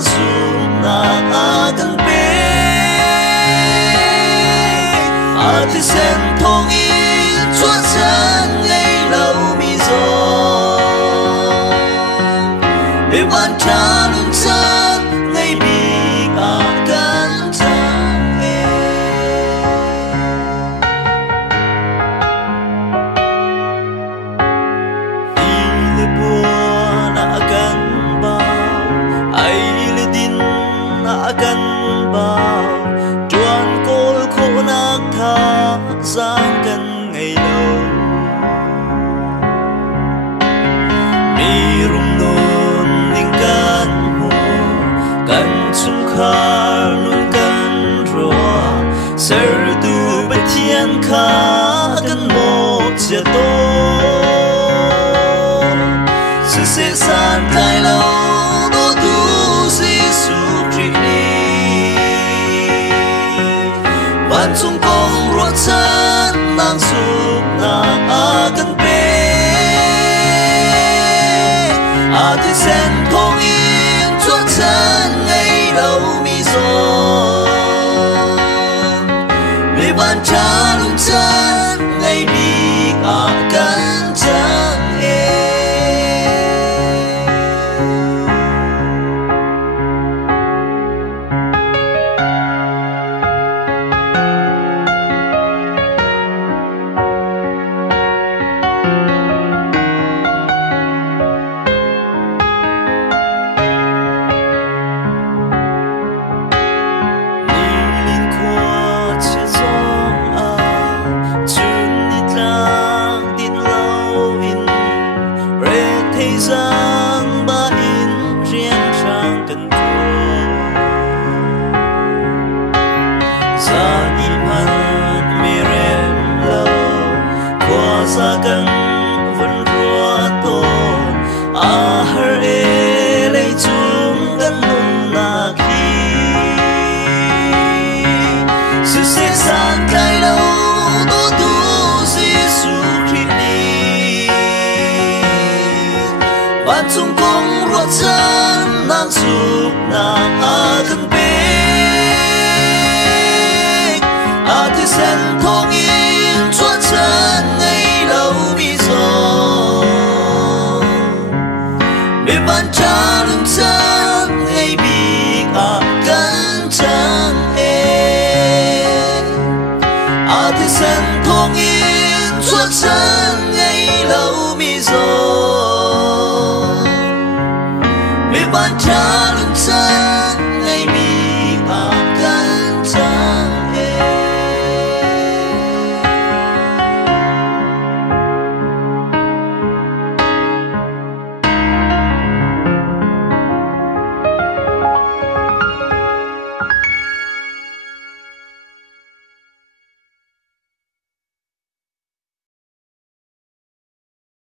nang sum na akan pe Thisen Thawngin chuan chan ngei lo mi zo Be Vanṭha lun chan ngei bi akan chang e Ile bua na akan bao ai le din na akan bao chuan kol kho nak tha giang kan ngei lo mi rum non ning kan hu kan chung khar nun kan ro ser tu ba thian kha kan mo chia to se se san kai lo do tu si su kri ni Van chung kong ruột chân nang sụp na akan pe Thisen Thawngin chuan chan ngei lo mi zo Be Vanṭha lun chan ngei bi akan chang e Giang ba in riêng sang cần thua Sa im han mi rem lo Qua sa cần vẫn rua to A her e lei chung gan nun na khi Sự sẽ sang kai lo do tu Giêsu Christ Van chung kong ruột chân nang sụp na akan pe Thisen Thawngin chuan chan ngei lo mi zo Be Vanṭha lun chan ngei bi akan chang e Thisen Thawngin chuan chan ngei lo mi zo Vanṭha